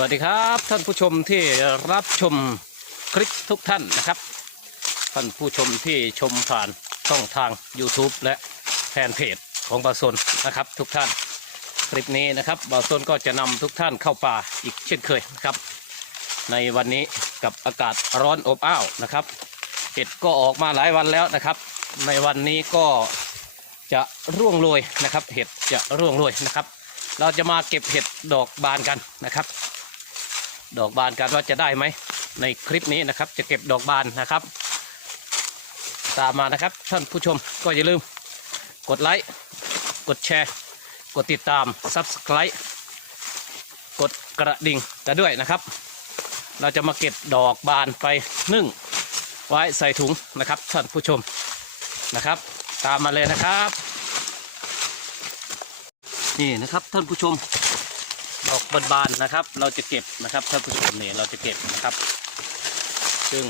วัสดีครับท่านผู้ชมที่รับชมคลิปทุกท่านนะครับท่านผู้ชมที่ชมผ่านช่องทาง YouTube และแฟนเพจของบาซนนะครับทุกท่านคลิปนี้นะครับบาซนก็จะนำทุกท่านเข้าป่าอีกเช่นเคยนะครับ ในวันนี้กับอากาศร้อนอบอ้าวนะครับเห็ดก็ออกมาหลายวันแล้วนะครับ ในวันนี้ก็จะร่วงโรยนะครับ เห็ดจะร่วงโรยนะครับ เราจะมาเก็บเห็ดดอกบานกันนะครับ ดอกบานกันว่าจะได้ไหม ในคลิปนี้นะครับ จะเก็บดอกบานนะครับ ตามมานะครับ ท่านผู้ชมก็อย่าลืม กดไลค์กดแชร์ กดติดตาม Subscribe กดกระดิ่งกันด้วยนะครับ เราจะมาเก็บดอกบานไปนึ่ง ไว้ใส่ถุงนะครับท่านผู้ชมนะครับ ตามมาเลยนะครับ นี่นะครับท่านผู้ชม ดอกบานๆนะครับ เราจะเก็บนะครับท่านผู้ชมนี่เราจะเก็บนะครับ ซึ่ง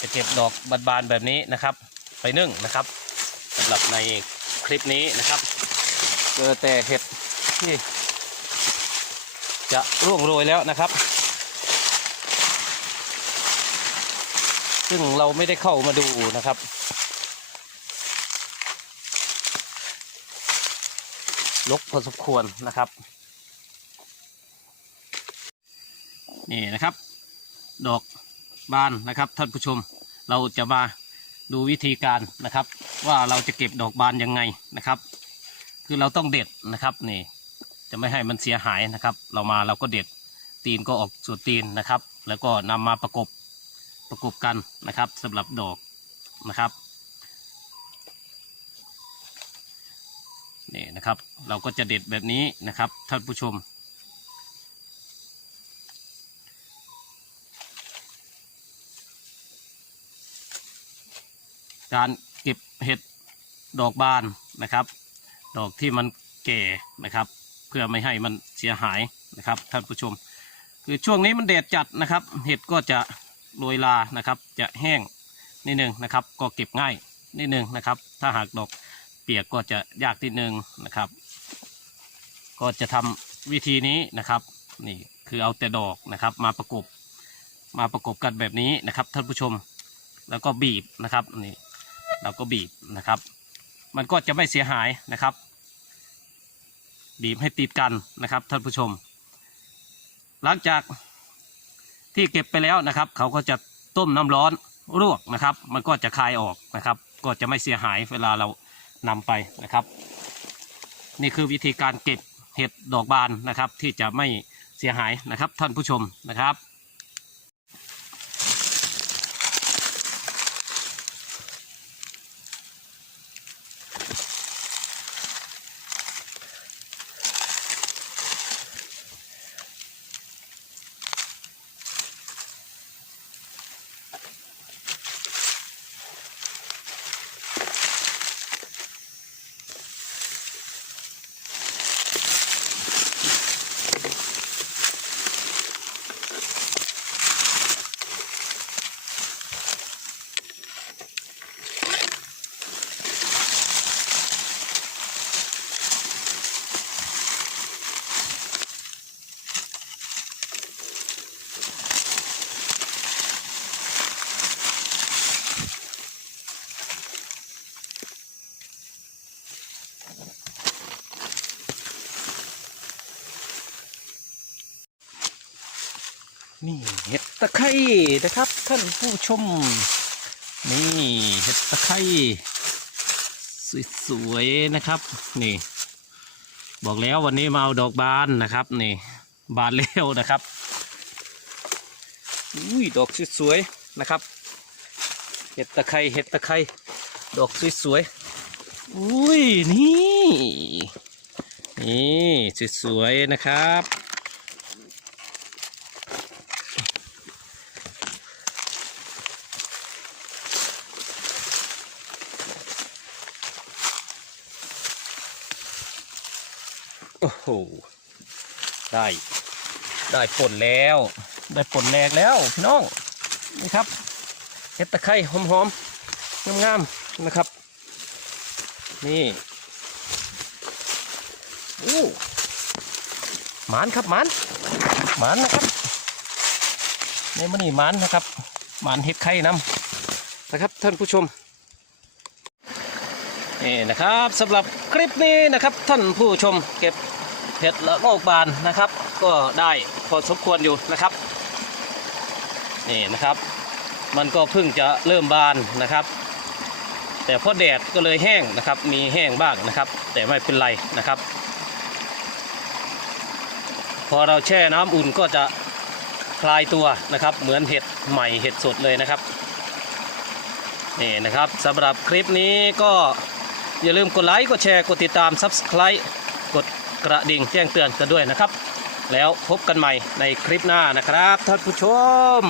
จะเก็บดอกบานๆแบบนี้นะครับ ไปนึ่งนะครับสำหรับในคลิปนี้นะครับเจอแต่เห็ดที่จะร่วงโรยแล้วนะครับ ซึ่งเราไม่ได้เข้ามาดูนะครับลกพอสมควรนะครับ นี่นะครับ ดอกบานนะครับท่านผู้ชมเราจะมาดูวิธีการนะครับ ว่าเราจะเก็บดอกบานยังไงนะครับ คือเราต้องเด็ดนะครับนี่ จะไม่ให้มันเสียหายนะครับ เรามาเราก็เด็ดตีนก็ออกส่วนตีนนะครับ แล้วก็นำมาประกบประกบกันนะครับสำหรับดอกนะครับนี่นะครับ เราก็จะเด็ดแบบนี้นะครับท่านผู้ชม การเก็บเห็ดดอกบานนะครับ ดอกที่มันแก่นะครับ เพื่อไม่ให้มันเสียหายนะครับท่านผู้ชม คือช่วงนี้มันแดดจัดนะครับ เห็ดก็จะโรยลานะครับ จะแห้งนิดนึงนะครับ ก็เก็บง่ายนิดนึงนะครับ ถ้าหากดอกเปียกก็จะยากนิดนึงนะครับ ก็จะทำวิธีนี้นะครับนี่คือเอาแต่ดอกนะครับ มาประกบมาประกบกันแบบนี้นะครับท่านผู้ชม แล้วก็บีบนะครับนี่ เราก็บีบนะครับ มันก็จะไม่เสียหายนะครับ บีบให้ติดกันนะครับท่านผู้ชม หลังจากที่เก็บไปแล้วนะครับ เขาก็จะต้มน้ำร้อนลวกนะครับ มันก็จะคายออกนะครับ ก็จะไม่เสียหายเวลาเรานำไปนะครับ นี่คือวิธีการเก็บเห็ดดอกบานนะครับ ที่จะไม่เสียหายนะครับท่านผู้ชมนะครับ นี่เห็ดตะไคร้นะครับ ท่านผู้ชม นี่เห็ดตะไคร้สวยๆนะครับ นี่ บอกแล้ววันนี้มาเอาดอกบานนะครับ นี่ บานเร็วนะครับอุ้ยดอกสวยๆนะครับ เห็ดตะไคร้เห็ดตะไคร้ดอกสวยๆอุ้ยนี่นี่สวยๆนะครับ โอ้โห ได้ ได้ผลแล้ว ได้ผลแรกแล้วพี่น้อง นี่ครับเห็ดตะไคร้หอมๆงามๆนะครับ นี่โอ้หมานครับหมานหมานนะครับในมันนี่หมานนะครับหมานเห็ดไข่น้ำนะครับท่านผู้ชมนี่นะครับสำหรับคลิปนี้นะครับท่านผู้ชมเก็บ เห็ดละโงกบานนะครับ ก็ได้พอสมควรอยู่นะครับนี่นะครับ มันก็เพิ่งจะเริ่มบานนะครับ แต่พอแดดก็เลยแห้งนะครับ มีแห้งบ้างนะครับ แต่ไม่เป็นไรนะครับ พอเราแช่น้ำอุ่นก็จะคลายตัวนะครับ เหมือนเห็ดใหม่เห็ดสดเลยนะครับนี่นะครับสำหรับคลิปนี้ก็อย่าลืมกดไลค์กดแชร์กดติดตาม Subscribe กด กระดิ่งแจ้งเตือนกันด้วยนะครับ แล้วพบกันใหม่ในคลิปหน้านะครับท่านผู้ชม